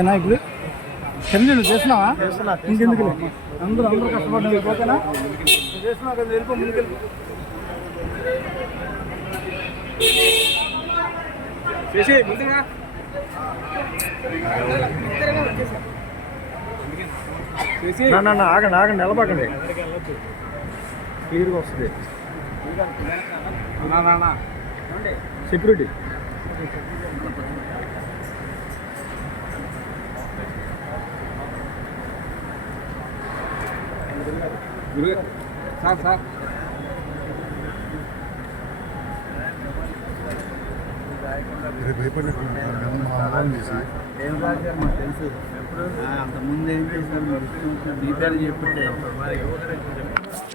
ఓకేనా ఇప్పుడు చంద్రుడు నువ్వు చేసినావా చేస్తున్నా, ఇంకెందుకు అందరూ అందరూ కష్టపడ్డారు ఓకేనా నువ్వు చేసినావు కదా వెళ్ళిపో ముందుకెళ్ళి. చేసి ముందుగా చేసి. నా, నా, నా, ఆగండి ఆగండి నిలబడండి క్లియర్గా వస్తుంది. నా, నా, నా. సెక్యూరిటీ గురుగారు సార్ సార్ ఏం రాశారు మాకు తెలుసు అంత ముందు ఏం చేశారు మీరు మీ పేరు చెప్తే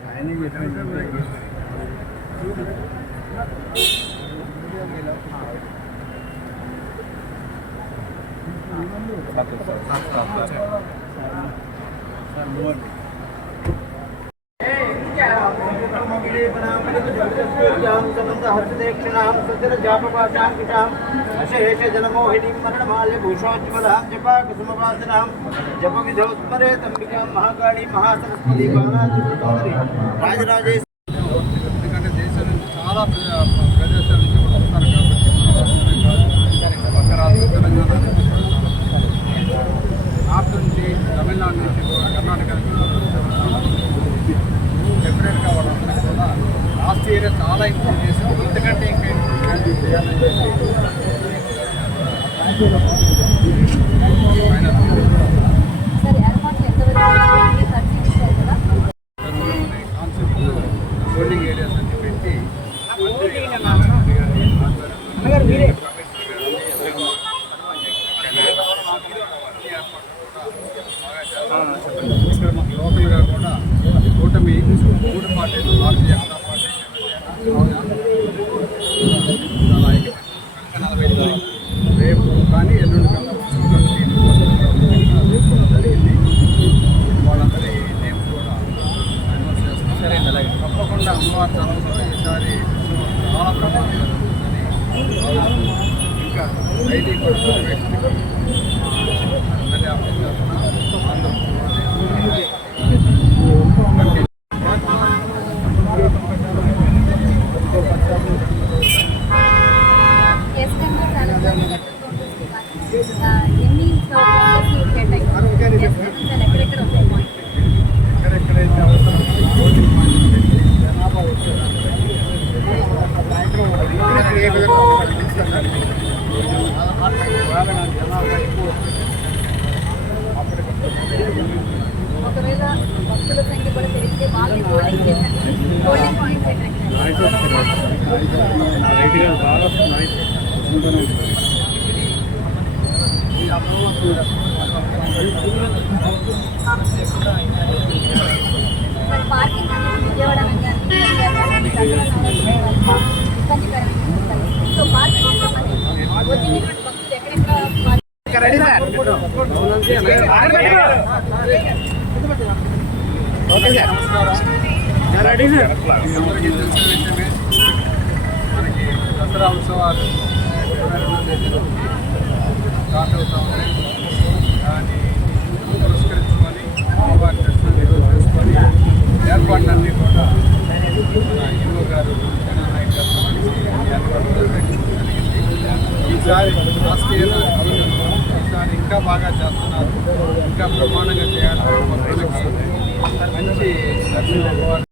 ఆయనే చెప్పారు అశేష జనమోహిని మరణమాల్య ఎందుకంటే దేశం నుంచి చాలా కాన్సెప్ట్ హోల్డింగ్ ఏరియాస్ అని పెట్టి ఇక్కడ మాకు లోకల్గా కూడా కూటమి మూడు పార్టీలు భారతీయ రేపు కానీ ఎల్లుండి కన్నా జరిగింది వాళ్ళందరి నేమ్స్ కూడా అనౌన్స్ సరే అలాగే తప్పకుండా అమ్మవారి తరంలో ఈసారి చాలా ఇంకా ఐటీ కూడా ఎక్కువ ఒకవేళ భక్తుల సంఖ్య కూడా పెరిగితే హోల్డింగ్ చేసినట్టు హోల్డింగ్ పాయింట్స్ ఎక్కడెక్కడ park అందరికీ తెలిసిన విషయమే మనకి దసరా ఉత్సవాలు రెండు తేదీలో స్టార్ట్ అవుతా ఉన్నాయి. దాన్ని పురస్కరించుకొని అమ్మవారి దర్శనం ఈరోజు చేసుకొని ఏర్పాట్లన్నీ కూడా మన యువ గారు జగన్నాయక్ గారు జరిగింది. ఈసారి లాస్ట్ ఇయర్ ఈసారి ఇంకా బాగా చేస్తున్నారు. ఇంకా ప్రమాణంగా చేయాలని మంచి దర్శనం